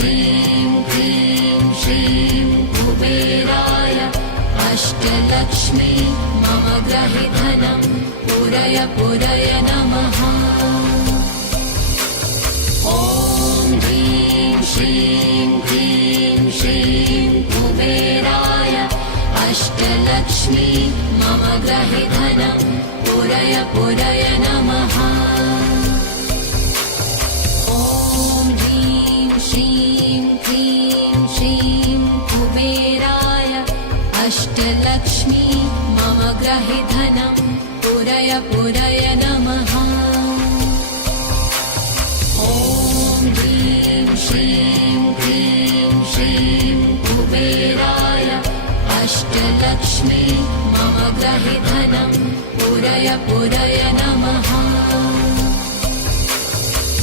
श्रीं क्लीं श्रीं कुबेराय अष्टलक्ष्मी मम गृहे धनं पूरय पूरय नमः। ॐ ह्रीं श्रीं क्लीं श्रीं कुबेराय अष्टलक्ष्मी मम गृहे धनं पूरय पूरय नमः। ॐ ह्रीं श्रीं क्लीं श्रीं कुबेराय अष्टलक्ष्मी मम गृहे धनं पूरय पूरय नमः। ॐ ह्रीं श्रीं क्लीं श्रीं कुबेराय अष्टलक्ष्मी मम गृहे धनं पूरय पूरय नमः।